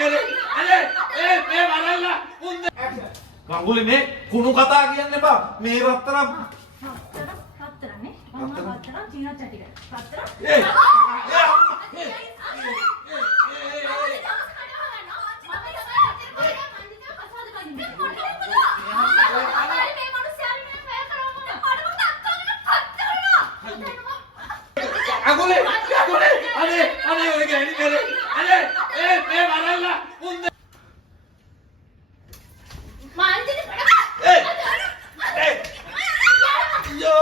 करे अरे मैं मारला ගඟුලි මේ කුණු කතා කියන්න එපා මේ රත්තරන් රත්තරන්නේ මම රත්තරන් චීන චටික රත්තරන් අගුලි අනේ ඔය ගෑණි කරේ අනේ මේ මාරලා මුන්ද මාන්දිනේ Yo!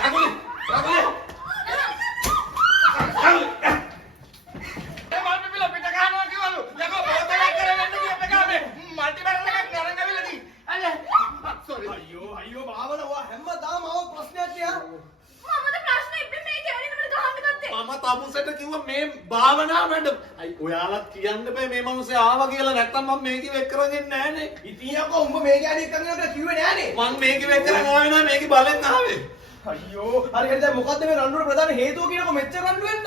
Raguli! Mal pipila pita ganawa kiwalu. Yako botala කරගෙන යන්න කියප ගාමේ. මල්ටි බැරල් එකක් නරන් ඇවිල්ලා දී. අනේ. sorry. අයියෝ බාවල ඔයා හැමදාම ආව ප්‍රශ්නයක් තියා. මමද ප්‍රශ්න ඉබ්බේ මේ කැරෙන්නට ගහන්න ගත්තේ. මම තමුසෙට කිව්වා මේ භාවනා මැඩම්. අයි ඔයාලත් කියන්න බෑ මේ මිනිස්සේ ආවා කියලා නැත්තම් මම මේක වෙක් කරගෙන ඉන්නේ නෑනේ. ඉතින් යකෝ උඹ මේ ගෑණි එක්කගෙන යන්න කිව්වේ නෑනේ. මම මේක වෙක් කරගෙන ආවේ නෑ මේක බලෙන් ආවේ. අයියෝ හරි හරි දැන් මොකද්ද මේ රණ්ඩුවට ප්‍රධාන හේතුව කියනකො මෙච්චර රණ්ඩු වෙන්න?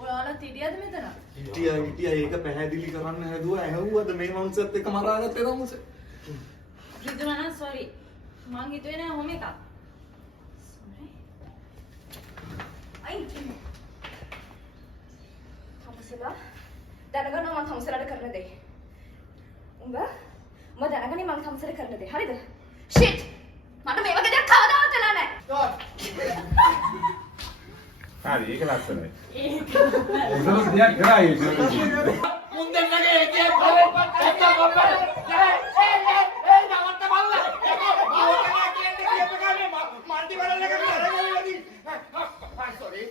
ඔයාලා තිරියද මෙතන? හිටියා ඒක පැහැදිලි කරන්න හැදුවා ඇහුවද මේ මනුස්සයත් එක්ක මරාගත්තේ නමුසේ. රිදුනා සෝරි. මං හිතුවේ නෑ ඔහොම එකක්. සෝරි. අයි තමසලා දැනගන්න මම තමසලාට කරන දේ. උඹ දැනගන්නේ මම තමසලාට කරන දේ. හරිද? ෂිට්. මට මේ වගේ දෙයක් කවදාවත් වෙලා නෑ. හරි ඒක ලස්සනයි. ඒක දෙයක් කරා ඒක. මුන්දෙන්නගේ එකේ කරේ ඇත්ත බබ්බල. නවත්ත බලලා. ඕකනේ කියන්නේ කියප ගානේ මල්ටි බරල් එක කරගෙන දී. sorry.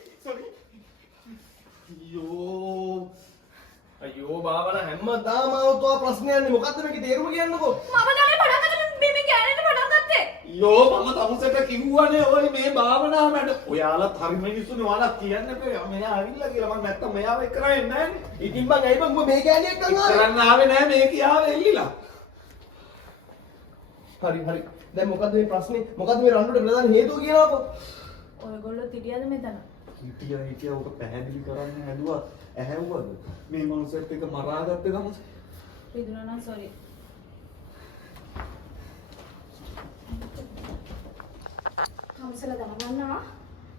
අයියෝ බාවල හැමදාම આવતો આ ප්‍රශ්නයන්නේ මොකද්ද මේකේ තේරුම කියන්නකෝ. මම දැනේ පටන් ගත්තා මේ කැරෙන්න පටන් ගත්තේ. යෝ මම තමුසෙට කිව්වනේ ඔය මේ භාවනාව මැඩ. ඔයාලත් හරි මිනිස්සුනේ ඔයාලත් කියන්න බෑ. මෙයා ආවිල්ලා කියලා මම නැත්තම් මෙයාව එක්ක කරන්නේ නැහැ නේ. ඉතින් බං ඇයි බං උඹ මේ ගෑණි එක්කන් ආවේ? කරන්න ආවේ නැහැ මේක ආවේ එල්ලිලා. හරි දැන් මොකද්ද මේ ප්‍රශ්නේ? මොකද්ද මේ රණ්ඩුවට ප්‍රධාන හේතුව කියනකො? ඔයගොල්ලෝ තිරියද මෙතන? හිටියා ඔක පැහැදිලි කරන්න හැදුවා ඇහැව්වද මේ මනුස්සයත් එක්ක මරාගත්තේ නමුත් රිදුනා සෝරි. තමසලා දැනගන්නවා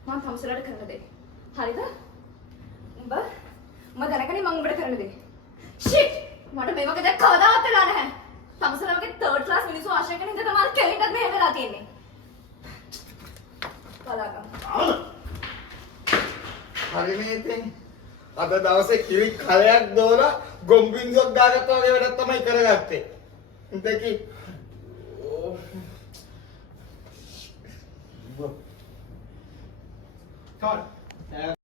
මම තමසලාට කරන දේ. හරිද? උඹ දැනගන්නේ මම උඹට කරන දේ. ෂිට්! මට මේ වගේ දෙයක් කවදාවත් වෙලා නැහැ. තමසලා වගේ තර්ඩ් ක්ලාස් මිනිස්සු ආශ්‍රය කරන ඉඳන් තමයි කෙලින්ටත් මෙහෙම වෙලා තියෙන්නේ. බලාගන්න. හරි මේතෙන් අද දවසේ කිරි කලයක් දෝලා ගොම්බින්සක් දාගත්තා වගේ වැඩක් තමයි කරගත්තේ. ඉතකි කාට්